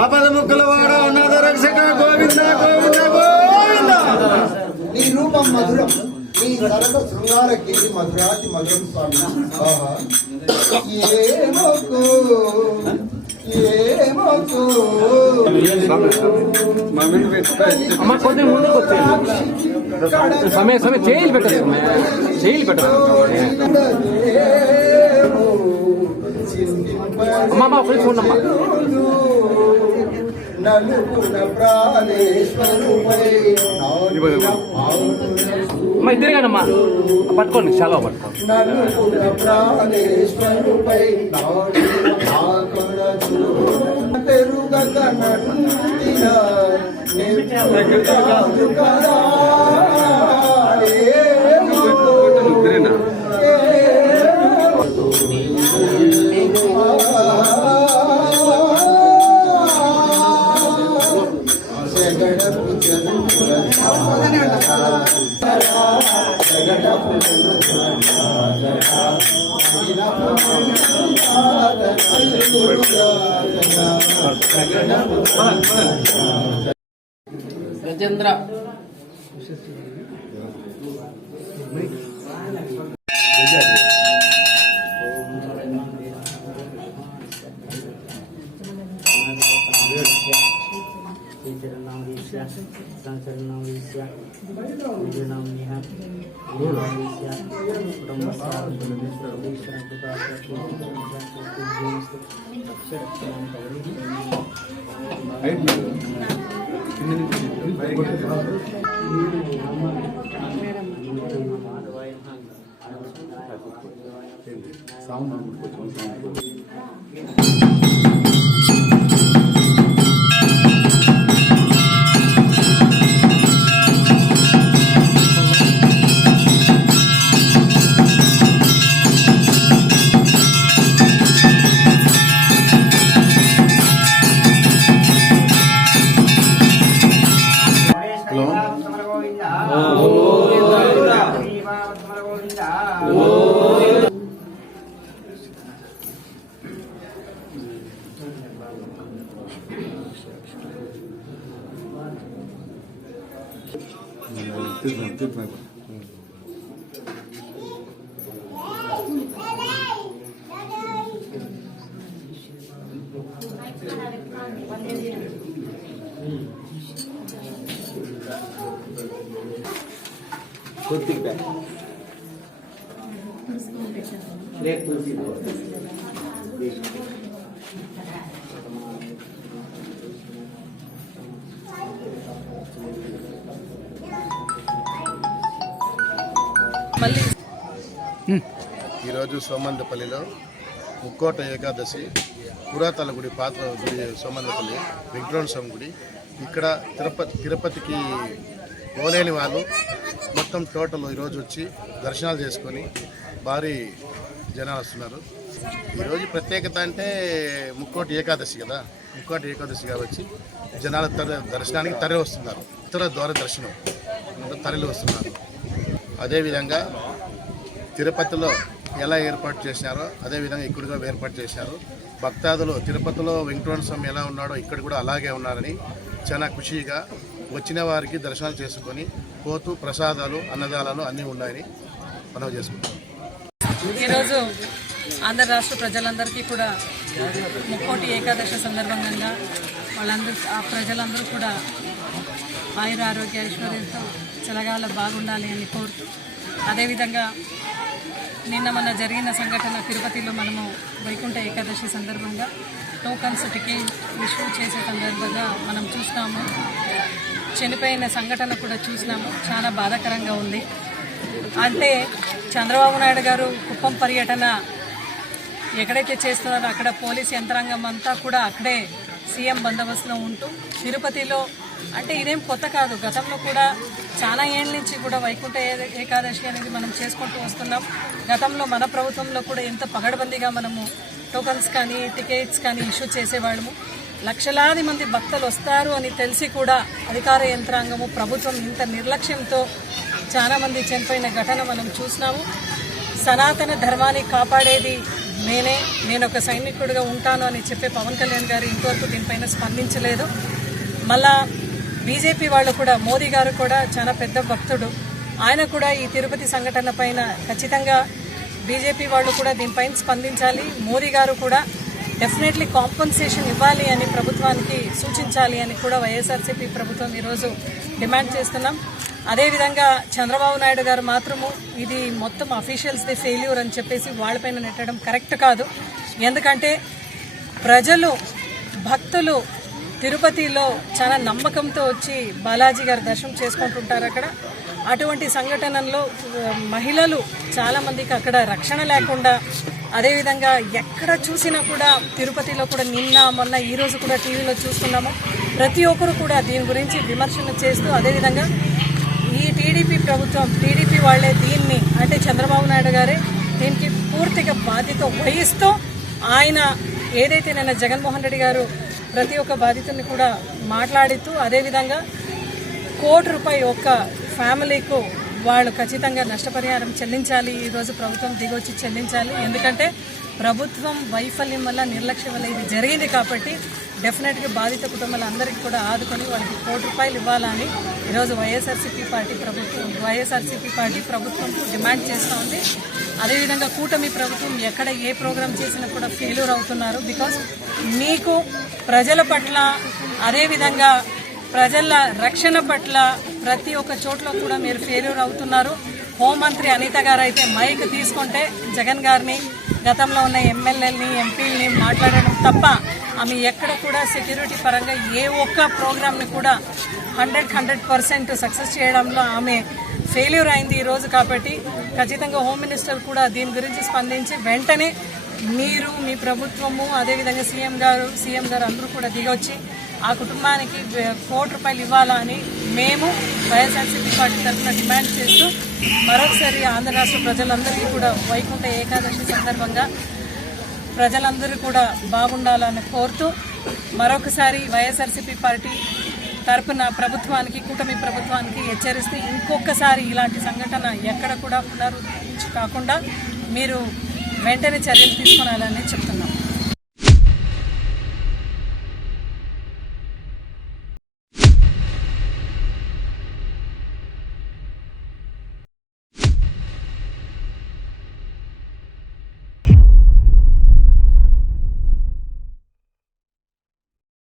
ఆపద ముక్కల వాడ అనాథ రక్షక గోవింద గోవింద గోవింద. నీ రూపం మధురం, నీ సరళ శృంగార గిరి మధురాతి మధురం స్వామి. అమ్మ కొంచెం ముందుకు వచ్చే సమయం చేయిలు పెట్టదు అమ్మా ఫ్రెండ్స్ ఉండమ్మా. అమ్మా ఇద్దరు కానమ్మా పట్టుకోండి చాలా పట్టుకోండి. గజేంద్ర ఈరోజు సోమందపల్లిలో ముక్కోట ఏకాదశి పురాతన గుడి పాత గుడి సోమందపల్లి వెంకటరమణ స్వామి గుడి. ఇక్కడ తిరుపతికి పోలేని వాళ్ళు మొత్తం టోటల్ ఈరోజు వచ్చి దర్శనాలు చేసుకొని భారీ జనాలు వస్తున్నారు. ఈరోజు ప్రత్యేకత అంటే ముక్కోటి ఏకాదశి కదా, ముక్కోటి ఏకాదశి కాబట్టి జనాలు దర్శనానికి తరలి వస్తున్నారు. ఉత్తర ద్వార దర్శనం తరలి వస్తున్నారు. అదేవిధంగా తిరుపతిలో ఎలా ఏర్పాటు చేశారో అదేవిధంగా ఇక్కడ కూడా ఏర్పాటు చేశారు. భక్తాదులు తిరుపతిలో వెంకటరమణ స్వామి ఎలా ఉన్నాడో ఇక్కడ కూడా అలాగే ఉన్నారని చాలా ఖుషిగా వచ్చిన వారికి దర్శనాలు చేసుకొని పోతూ ప్రసాదాలు అన్నదానాలు అన్నీ ఉన్నాయని మనవి చేసుకుంటాం. ఈరోజు ఆంధ్ర రాష్ట్ర ప్రజలందరికీ కూడా ముక్కోటి ఏకాదశి సందర్భంగా ఆ ప్రజలందరూ కూడా ఆయుర ఆరోగ్య ఐశ్వర్యంతో చలగాల బాగుండాలి అని కోరుతూ, అదేవిధంగా నిన్న మన జరిగిన సంఘటన తిరుపతిలో మనము వైకుంఠ ఏకాదశి సందర్భంగా టోకన్స్ టికెట్ ఇష్యూ చేసే సందర్భంగా మనం చూస్తాము. చనిపోయిన సంఘటన కూడా చూసినాము. చాలా బాధాకరంగా ఉంది. అంటే చంద్రబాబు నాయుడు గారు కుప్పం పర్యటన ఎక్కడైతే చేస్తున్నారో అక్కడ పోలీస్ యంత్రాంగం అంతా కూడా అక్కడే సీఎం బందోబస్తులో ఉంటూ, తిరుపతిలో అంటే ఇదేం కొత్త కాదు, గతంలో కూడా చాలా ఏళ్ళ నుంచి కూడా వైకుంఠ ఏకాదశి అనేది మనం చేసుకుంటూ వస్తున్నాం. గతంలో మన ప్రభుత్వంలో కూడా ఎంత పగడబందీగా మనము టోకన్స్ కానీ టికెట్స్ కానీ ఇష్యూ చేసేవాళ్ళము. లక్షలాది మంది భక్తులు వస్తారు అని తెలిసి కూడా అధికార యంత్రాంగము ప్రభుత్వం ఇంత నిర్లక్ష్యంతో చాలామంది చనిపోయిన ఘటన మనం చూసినాము. సనాతన ధర్మాన్ని కాపాడేది నేను ఒక సైనికుడిగా ఉంటాను అని చెప్పే పవన్ కళ్యాణ్ గారు ఇంతవరకు దీనిపైన స్పందించలేదు. మళ్ళా బీజేపీ వాళ్ళు కూడా, మోదీ గారు కూడా చాలా పెద్ద భక్తుడు, ఆయన కూడా ఈ తిరుపతి సంఘటన పైన ఖచ్చితంగా బీజేపీ వాళ్ళు కూడా దీనిపైన స్పందించాలి. మోదీ గారు కూడా డెఫినెట్లీ కాంపన్సేషన్ ఇవ్వాలి అని ప్రభుత్వానికి సూచించాలి అని కూడా వైఎస్ఆర్సీపీ ప్రభుత్వం ఈరోజు డిమాండ్ చేస్తున్నాం. అదేవిధంగా చంద్రబాబు నాయుడు గారు మాత్రము ఇది మొత్తం అఫీషియల్స్ది ఫెయిల్యూర్ అని చెప్పేసి వాళ్ళపైన నెట్టడం కరెక్ట్ కాదు. ఎందుకంటే ప్రజలు, భక్తులు తిరుపతిలో చాలా నమ్మకంతో వచ్చి బాలాజీ గారి దర్శనం చేసుకుంటుంటారు. అక్కడ అటువంటి సంఘటనల్లో మహిళలు చాలామందికి అక్కడ రక్షణ లేకుండా, అదేవిధంగా ఎక్కడ చూసినా కూడా తిరుపతిలో కూడా నిన్న మొన్న ఈరోజు కూడా టీవీలో చూస్తున్నాము. ప్రతి ఒక్కరు కూడా దీని గురించి విమర్శన చేస్తూ, అదేవిధంగా ఈ టీడీపీ వాళ్ళే దీన్ని, అంటే చంద్రబాబు నాయుడు గారే దీనికి పూర్తిగా బాధ్యత వహిస్తూ, ఆయన ఏదైతే నిన్న జగన్మోహన్ రెడ్డి గారు ప్రతి ఒక్క బాధితుల్ని కూడా మాట్లాడుతూ, అదేవిధంగా ₹1 ఒక్క ఫ్యామిలీకు వాళ్ళు ఖచ్చితంగా నష్టపరిహారం చెల్లించాలి. ఈరోజు ప్రభుత్వం దిగొచ్చి చెల్లించాలి. ఎందుకంటే ప్రభుత్వం వైఫల్యం వల్ల, నిర్లక్ష్యం వల్ల ఇది జరిగింది కాబట్టి డెఫినెట్గా బాధిత కుటుంబాలందరికీ కూడా ఆదుకొని వాళ్ళకి ₹1 ఇవ్వాలని ఈరోజు వైఎస్ఆర్సీపీ పార్టీ ప్రభుత్వంకు డిమాండ్ చేస్తూ ఉంది. అదేవిధంగా కూటమి ప్రభుత్వం ఎక్కడ ఏ ప్రోగ్రాం చేసినా కూడా ఫెయిల్యూర్ అవుతున్నారు. బికాస్ మీకు ప్రజల పట్ల, అదేవిధంగా ప్రజల రక్షణ పట్ల ప్రతి ఒక్క చోట్ల కూడా మీరు ఫెయిల్యూర్ అవుతున్నారు. హోంమంత్రి అనిత గారు అయితే మైక్ తీసుకుంటే జగన్ గారిని, గతంలో ఉన్న ఎమ్మెల్యేలని, ఎంపీలని మాట్లాడడం తప్ప ఆమె ఎక్కడ కూడా సెక్యూరిటీ పరంగా ఏ ఒక్క ప్రోగ్రామ్ని కూడా 100% సక్సెస్ చేయడంలో ఆమె ఫెయిల్యూర్ అయింది ఈరోజు. కాబట్టి ఖచ్చితంగా హోమ్ మినిస్టర్ కూడా దీని గురించి స్పందించి వెంటనే మీరు, మీ ప్రభుత్వము, అదేవిధంగా సీఎం గారు అందరూ కూడా దిగొచ్చి ఆ కుటుంబానికి ₹1 ఇవ్వాలని మేము వైఎస్ఆర్సీపీ పార్టీ తరఫున డిమాండ్ చేస్తూ, మరొకసారి ఆంధ్ర రాష్ట్ర ప్రజలందరికీ కూడా వైకుంఠ ఏకాదశి సందర్భంగా ప్రజలందరూ కూడా బాగుండాలని కోరుతూ, మరొకసారి వైఎస్ఆర్సీపీ పార్టీ తరఫున ప్రభుత్వానికి, కూటమి ప్రభుత్వానికి హెచ్చరిస్తూ, ఇంకొకసారి ఇలాంటి సంఘటన ఎక్కడ కూడా పునరుద్ధరించి కాకుండా మీరు వెంటనే చర్యలు తీసుకోవాలని చెప్తున్నాం.